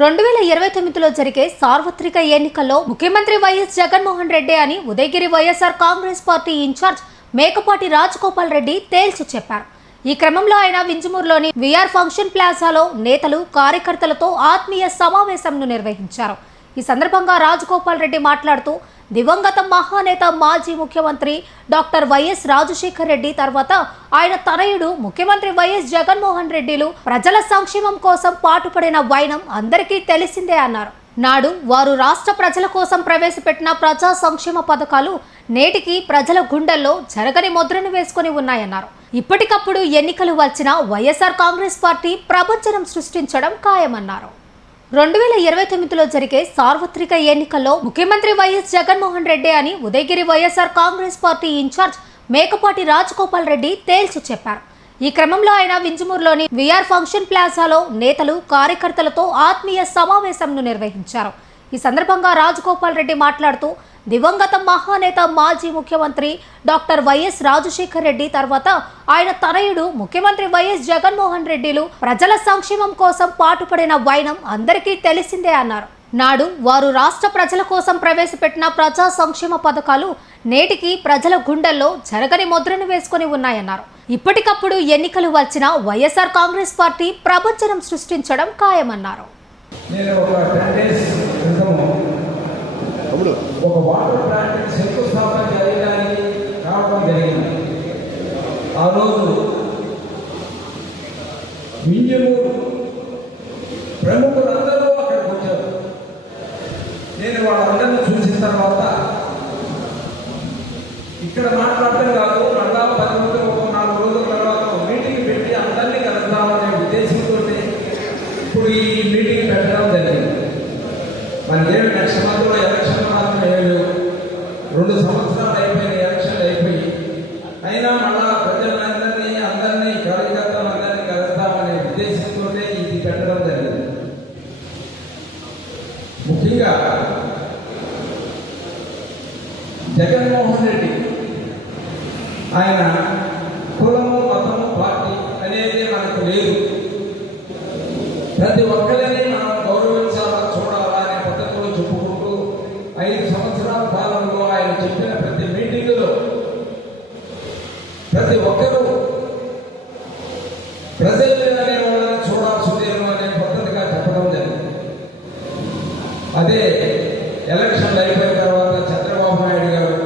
2029లో జరిగే సార్వత్రిక ఎన్నికల్లో ముఖ్యమంత్రి వైఎస్ జగన్మోహన్ రెడ్డి అని ఉదయగిరి వైఎస్ఆర్ కాంగ్రెస్ పార్టీ ఇన్ఛార్జ్ మేకపాటి రాజగోపాల్ రెడ్డి తేల్చి చెప్పారు. ఈ క్రమంలో ఆయన వింజమూరులోని విఆర్ ఫంక్షన్ ప్లాజాలో నేతలు కార్యకర్తలతో ఆత్మీయ సమావేశంను నిర్వహించారు. ఈ సందర్భంగా రాజగోపాల్ రెడ్డి మాట్లాడుతూ దివంగత మహానేత మాజీ ముఖ్యమంత్రి డాక్టర్ వైఎస్ రాజశేఖర్ రెడ్డి తర్వాత ఆయన తనయుడు ముఖ్యమంత్రి వైఎస్ జగన్మోహన్ రెడ్డిలు ప్రజల సంక్షేమం కోసం పాటుపడిన వైనం అందరికీ తెలిసిందే అన్నారు. నాడు వారు రాష్ట్ర ప్రజల కోసం ప్రవేశపెట్టిన ప్రజా సంక్షేమ పథకాలు నేటికి ప్రజల గుండెల్లో జరగని ముద్రను వేసుకుని ఉన్నాయన్నారు. ఇప్పటికప్పుడు ఎన్నికలు వచ్చిన వైఎస్ఆర్ కాంగ్రెస్ పార్టీ ప్రపంచం సృష్టించడం ఖాయమన్నారు. 2029లో జరిగే సార్వత్రిక ఎన్నికల్లో ముఖ్యమంత్రి వైఎస్ జగన్మోహన్ రెడ్డి అని ఉదయగిరి వైఎస్ఆర్ కాంగ్రెస్ పార్టీ ఇన్ఛార్జ్ మేకపాటి రాజగోపాల్ రెడ్డి తేల్చి చెప్పారు. ఈ క్రమంలో ఆయన వింజమూరులోని విఆర్ ఫంక్షన్ ప్లాజాలో నేతలు కార్యకర్తలతో ఆత్మీయ సమావేశంను నిర్వహించారు. ఈ సందర్భంగా రాజగోపాల్ రెడ్డి మాట్లాడుతూ దివంగత మహానేత మాజీ ముఖ్యమంత్రి డాక్టర్ వైఎస్ రాజశేఖర్ రెడ్డి తర్వాత ఆయన తనయుడు ముఖ్యమంత్రి వైఎస్ జగన్మోహన్ రెడ్డిలు ప్రజల సంక్షేమం కోసం పాటుపడిన వైనం అందరికీ తెలిసిందే అన్నారు. నాడు వారు రాష్ట్ర ప్రజల కోసం ప్రవేశపెట్టిన ప్రజా సంక్షేమ పథకాలు నేటికి ప్రజల గుండెల్లో జరగని ముద్రను వేసుకుని ఉన్నాయన్నారు. ఇప్పటికప్పుడు ఎన్నికలు వచ్చిన వైఎస్ఆర్ కాంగ్రెస్ పార్టీ ప్రపంచం సృష్టించడం ఖాయమన్నారు. ఒక వాటర్ ప్లాంట్ శంకుస్థాపన చేయడానికి రావడం జరిగింది. ఆ రోజు వింజమూరు ప్రముఖులందరూ అక్కడికి వచ్చారు. నేను వాళ్ళందరినీ చూసిన తర్వాత ఇక్కడ మాట్లాడటం కాదు, మళ్ళా 4 రోజుల తర్వాత మీటింగ్ పెట్టి అందరినీ కలుద్దామనే ఉద్దేశంతో ఇప్పుడు ఈ మీటింగ్ పెట్టడం జరిగింది. మనకేమి నెక్స్ట్ మంత్లో ఎలక్షన్ మాత్రం ఏమి 2 సంవత్సరాలు అయిపోయినాయి, ఎలక్షన్లు అయిపోయి అయినా మళ్ళా అందరినీ కార్యకర్తలందరినీ కలుస్తామనే ఉద్దేశంతో ఇది పెట్టడం జరిగింది. ముఖ్యంగా జగన్మోహన్ రెడ్డి ఆయన కులము మతము పార్టీ అనేది మనకు లేదు. ప్రతి ఒక్కరిని మనం గౌరవించాలా, చూడాలా అనే పద్ధతిలో చెప్పుకుంటూ 5 సంవత్సరాల కాలంలో ఆయన చెప్పిన ప్రతి మీటింగులో ప్రతి ఒక్కరూ ప్రజలు అనే వాళ్ళని చూడాల్సిందేమో అనే పద్ధతిగా చెప్పడం జరిగింది. అదే ఎలక్షన్లు అయిపోయిన తర్వాత చంద్రబాబు నాయుడు గారు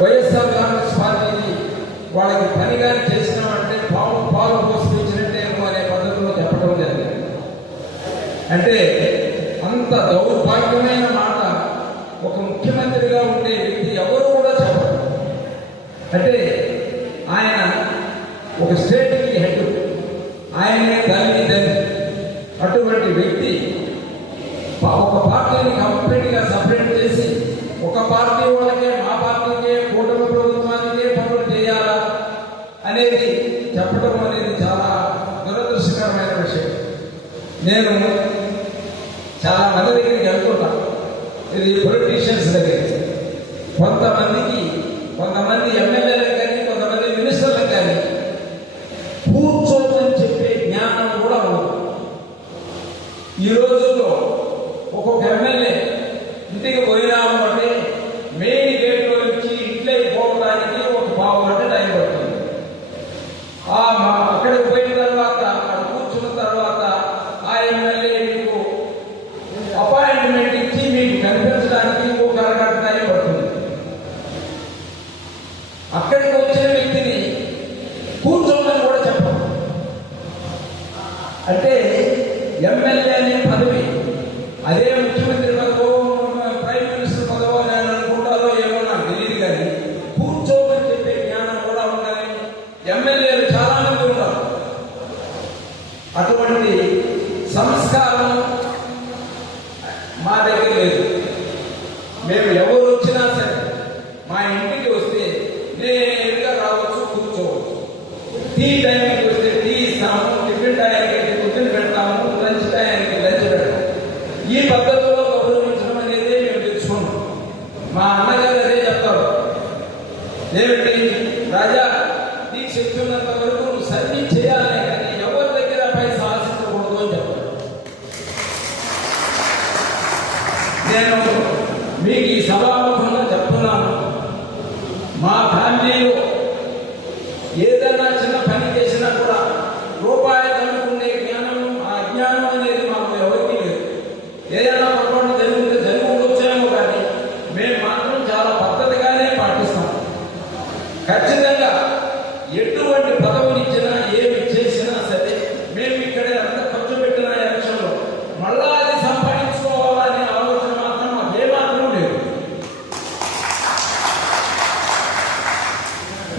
వైఎస్ఆర్ కాంగ్రెస్ పార్టీని వాళ్ళకి పనిగా చేసినామంటే పాలు పోషించినట్టేమో అనే పద్ధతిలో చెప్పడం జరిగింది. అంటే అంత దౌర్భాగ్యమైన మాట ఒక ముఖ్యమంత్రిగా ఉండే వ్యక్తి ఎవరు కూడా చెప్పరు. అంటే ఆయన ఒక స్టేట్కి హెడ్, ఆయనే దాన్ని అటువంటి వ్యక్తి ఒక పార్టీని కంప్లీట్గా సపరేట్ చేసి ఒక పార్టీ వాళ్ళకే, మా పార్టీకే, కూటమి ప్రభుత్వానికే పనులు చేయాలా అనేది చెప్పడం అనేది చాలా దురదృష్టకరమైన విషయం. నేను చాలా మంది దగ్గరికి వెళ్తున్నాను, ఇది పొలిటీషియన్స్ దగ్గర. కొంతమంది ఎమ్మెల్యేలకు కానీ కొంతమంది మినిస్టర్లకు కానీ కూర్చోమని చెప్పే జ్ఞానం కూడా ఉండదు. ఈ రోజుల్లో ఒక్కొక్క ఎమ్మెల్యే ఇంటికి పోయినాము అంటే మెయిన్ గేట్లో నుంచి ఇంట్లోకి పోవడానికి ఒక 1/2 గంట టైం పడుతుంది. అక్కడికి పోయిన తర్వాత అక్కడ కూర్చున్న తర్వాత ఆ ఎమ్మెల్యే మీకు అపాయింట్మెంట్ ఇచ్చి మీకు కనిపించడానికి ఒక 1/2 గంట టైం పడుతుంది. అక్కడికి వచ్చిన వ్యక్తిని కూర్చోమని కూడా చెప్పరు. అంటే ఎమ్మెల్యే అనే పదవి అదే ముఖ్యమంత్రి పదవో ప్రైమ్ మినిస్టర్ పదవో నేను అనుకుంటారో ఏమో నాకు తెలియదు, కానీ కూర్చోమని చెప్పే జ్ఞానం కూడా ఉండాలి. ఎమ్మెల్యేలు చాలా మంది ఉన్నారు. అటువంటి సంస్కారం మా దగ్గర లేదు. మేము ఎవరు వచ్చినా సరే మా ఇంటికి వస్తే నేరుగా రావచ్చు, కూర్చోవచ్చు. టీ టైంకి వస్తే టీ ఇస్తాము, టిఫిన్ టైంకి టిఫిన్ పెడతాము, లంచ్ టైంకి లంచ్ పెడతాము. ఈ పద్ధతిలో నేను మీకు ఈ సభాముఖంగా చెప్తున్నాను, మా ఫ్యామిలీలో ఏదైనా చిన్న పని చేసినా కూడా రూపాయి కనుక్కునే జ్ఞానం ఆ అజ్ఞానం అనేది మాకు ఎవరికీ లేదు. ఏదైనా పొరపాటు జరిగి ఉండొచ్చేమో కానీ మేము మాత్రం చాలా పద్ధతిగానే పాటిస్తాం. ఖచ్చితంగా ఎటువంటి పదవులు ఇచ్చినా ఏమి చేసినా సరే మేము ఇక్కడ ఎంత ఖర్చు పెట్టిన ఎలక్షన్లో మళ్ళా అది సంపాదించుకోవాలనే ఆలోచన మాత్రం మాకు ఏమాత్రం లేదు.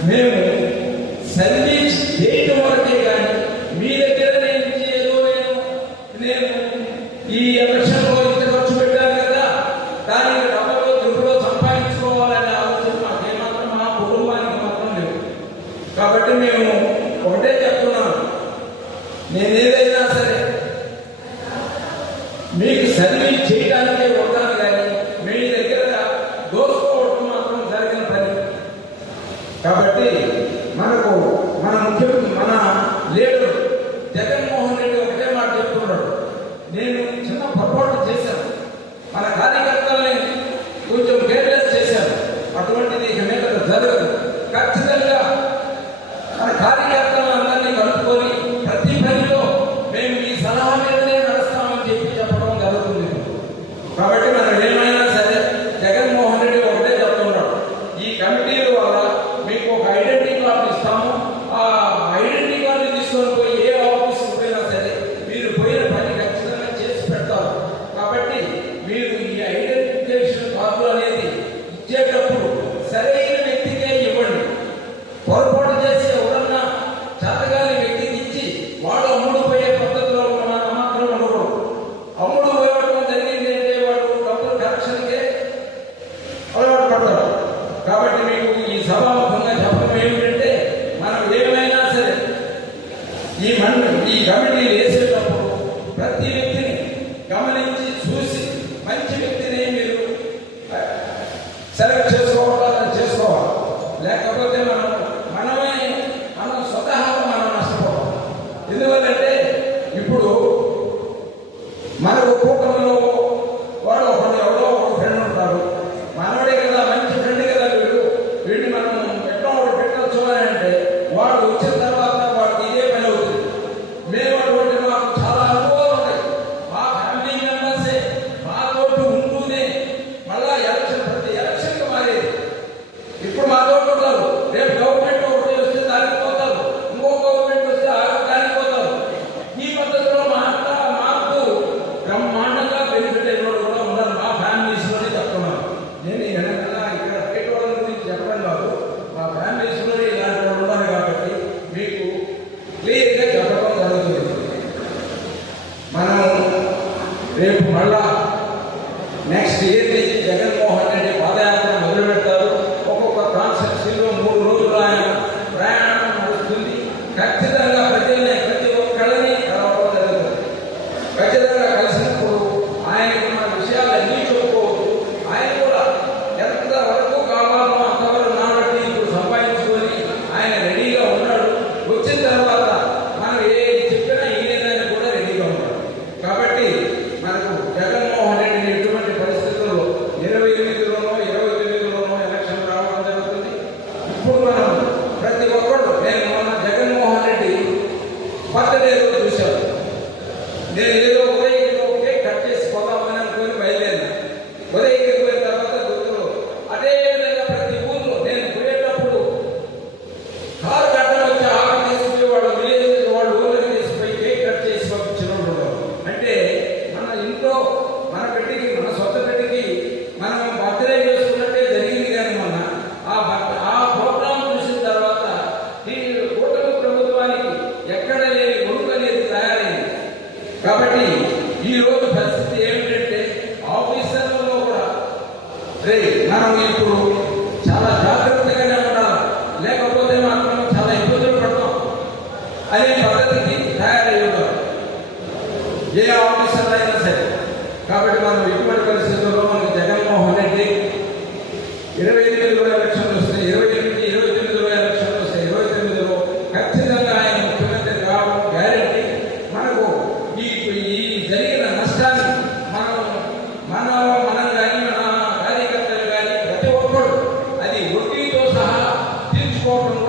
మేము సర్వీస్ చేయటం వరకే కానీ మీ దగ్గర నేను ఈ ఎలక్షన్లో ఇంత ఖర్చు పెట్టాను కదా దానికి డబ్బులో దుడ్డులో సంపాదించుకోవాలనే ఆలోచన మాకేమాత్రం మా కుటుంబానికి మాత్రం లేదు. కాబట్టి మేము ఒకటే చెప్తున్నాను, నేను ఏదైనా సరే మీకు సర్వీస్ చేయడానికే ఉంటాను కానీ మీ దగ్గర దోసుకోవడం మాత్రం జరిగిన పని. కాబట్టి మన లీడర్ జగన్మోహన్ రెడ్డి ఒకటే మాట చెప్తున్నాడు, నేను చిన్న పొరపాటు చేశాను, మన కార్యకర్తల్ని కొంచెం కేర్లెస్ చేశాను, అటువంటిది ఇక మీద జరగదు. ఖచ్చితంగా మన కార్యకర్తలందరినీ కలుపుకొని ప్రతి పనిలో మేము ఈ సలహా మీదనే నడుస్తామని చెప్పడం జరుగుతుంది. కాబట్టి మనం ఏమైనా సరే జగన్మోహన్ రెడ్డి ఒకటే చెప్తున్నాడు, ఈ కమిటీల వల్ల మీకు ఒక ఐడెంటిటీ కార్డు ఇస్తాము, ఆ ఐడెంటిటీ కార్డు తీసుకొని పోయి ఏ ఆఫీస్కి పోయినా సరే మీరు పోయిన పని ఖచ్చితంగా చేసి పెడతారు. కాబట్టి మీరు ఈ ఐడెంటిఫికేషన్ కార్డు అనేది ఇచ్చేటప్పుడు సరైన వ్యక్తికే ఇవ్వండి. పొరపాటు చేసి ఎవరన్నా చేతగాని వ్యక్తికి ఇచ్చి వాడు అమ్ముడు పోయే పద్ధతిలో మాత్రం ఉండకూడదు. అమ్ముడు పోయడం జరిగింది అంటే వాడు డబ్బులు కరెక్షన్కే అలవాటు పడతారు. కాబట్టి మీకు ఈ సభాముఖంగా చెప్పడం ఏమిటంటే, మనం ఏమైనా సరే ఈ కమిటీలు వేసేటప్పుడు ప్రతి వ్యక్తిని గమనించి చూసి మంచి వ్యక్తిని మీరు సెలెక్ట్ చేసుకోవాలి. లేకపోతే మనం స్వతహాగా మనం నష్టపోవాలి. ఎందువల్లంటే ఇప్పుడు మనకు కూటమిలో వాడు ఎవరో ఒక ఫ్రెండ్ ఉంటారు, మనోడే కదా మంచి ఫ్రెండ్ కదా వీడిని మనం ఎట్లా ఒకటి పెట్టచ్చు అని అంటే వాడు వచ్చిన తర్వాత వాడికి ఇదే పని అవుతుంది. మేము అటువంటి మాకు చాలా అనుభవాలు ఉన్నాయి. మా ఫ్యామిలీ మెంబర్సే మాతోటి ఉంటూనే మళ్ళా ప్రతి ఎలక్షన్కి మారేది. ఇప్పుడు మాతోటి ఉంటారు, రేపు గవర్నమెంట్ ఒకటి వస్తే దానికి పోతారు, ఇంకో గవర్నమెంట్ వస్తే దానికి పోతారు. ఈ పద్ధతిలో మాకు బ్రహ్మాండంగా బెనిఫిట్ అయిన వాళ్ళు కూడా ఉన్నారు మా ఫ్యామిలీస్లోనే చెప్తున్నారు. నేను వెనకన్నా ఇక్కడ బయట వాళ్ళ గురించి చెప్పడం కాదు, మా ఫ్యామిలీస్లోనే ఇలాంటి వాళ్ళు ఉన్నారు కాబట్టి మీకు క్లియర్గా చెప్పడం జరుగుతుంది. మనం రేపు మళ్ళా నెక్స్ట్ ఇయర్ నుంచి జగన్మోహన్ రెడ్డి పాదయాత్ర మొదలు పెడతారు. ఒక్కొక్క కాన్స్టిట్యూన్సీలో 3 రోజులు ఆయన ప్రయాణం నడుస్తుంది. ఖచ్చితంగా ప్రతి ఒక్కళ్ళని కలవడం జరుగుతుంది. ఖచ్చితంగా కలిసినప్పుడు ఆయనకు మన విషయాలన్నీ చెప్పుకోవచ్చు. ఆయన కూడా ఎంతవరకు కావాలో అంతవరకు నాబట్టి ఇప్పుడు సంపాదించుకొని ఆయన రెడీగా ఉన్నాడు. వచ్చిన తర్వాత మనం ఏది చెప్పినా ఈయనని కూడా రెడీగా ఉన్నాడు. కాబట్టి మనకు జగన్మోహన్ రెడ్డిని ఎటువంటి పరిస్థితుల్లో 28లోనో 29లోనో ఎలక్షన్ రావడం జరుగుతుంది. ఇప్పుడు మనం ప్రతి ఒక్కరు, నేను మొన్న జగన్మోహన్ రెడ్డి బర్త్డే రోజు చూశాను. నేను ఏదో ఉదయం కట్ చేసి పోదామని అనుకుని బయలుదేరిన. ఉదయం పోయిన తర్వాత గుర్తులు అదే విధంగా ప్రతి ఊర్లో నేను పోయేటప్పుడు కారు కట్టలు వచ్చి ఆకు తీసుకుని వాళ్ళు ఊళ్ళకి తీసుకుపోయి కేక్ కట్ చేసి పంపించిన వాళ్ళు. అంటే మన ఇంట్లో మన పెట్టికి, మన సొంత పెట్టికి మనం బర్త్డే చేసుకున్నట్టే జరిగింది. కానీ మొన్న ఆ ప్రోగ్రాం చూసిన తర్వాత ఈ కూటమి ప్రభుత్వానికి ఎక్కడ లేని గొంతు అనేది తయారైంది. కాబట్టి ఈ రోజు పరిస్థితి ఏమిటంటే ఆఫీసర్లలో కూడా మనం ఇప్పుడు చాలా జాగ్రత్తగానే ఉండాలి, లేకపోతే మాత్రం చాలా ఇబ్బందులు పడతాం అనే పద్ధతికి తయారయ్యారు ఏ ఆఫీసర్ అయినా సరే. కాబట్టి మనం ఇటువంటి పరిస్థితుల్లో మనకి జగన్మోహన్ రెడ్డి 28లో ఎలక్షన్లు వస్తాయి, 29లో ఎలక్షన్లు వస్తాయి, 29లో ఖచ్చితంగా ఆయన ముఖ్యమంత్రి కావడం గ్యారెంటీ. మనకు ఈ జరిగిన నష్టాన్ని మనం అది వడ్డీతో సహా తీర్చుకోవడం కూడా